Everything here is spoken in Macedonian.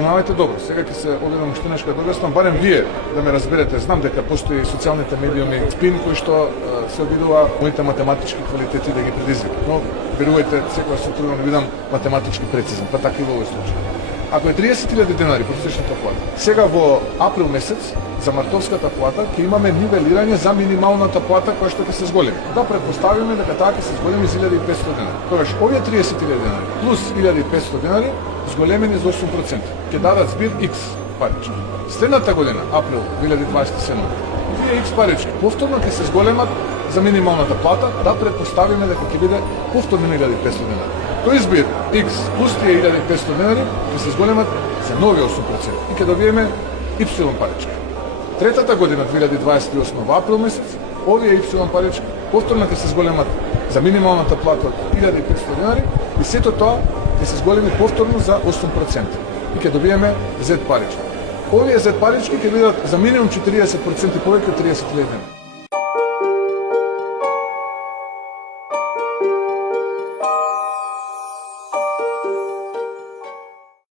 внимавајте добро. Сега ќе се обидам уште нешто да објаснам, барем вие да ме разберете. Знам дека постои социјалните медиуми спин кој што се обидува моите математички квалитети да ги предизвика. Но верувајте, секогаш се трудам да бидам математички прецизен, па така и во овој случај. Ако е 30.000 денари prosечната плата, сега во април месец за мартовската плата ќе имаме нивелирање за минималната плата која што ќе се зголеми. Да претпоставиме дека таа ќе се зголеми за 1.500 денари. Тогаш овие 30.000 денари плюс 1.500 денари зголемени за 8% ќе дадат збир X парички. Следната година, април 2027, тие X парички повторно ќе се зголемат за минималната плата, да претпоставиме дека ќе биде повторно 1.500 денари. Тој збир X плюс тие 1.500 денари ќе се зголемат за нови 8% и ќе добиеме Y парички. Третата година, 2028 во април месец, овие Y парички повторно ќе се зголемат за минималната плата од 1.500 денари и сето тоа ќе се зголеми повторно за 8% и ќе добиеме Z парички. Овие Z парички ќе бидат за минимум 40% повеќе од 30.000 денари.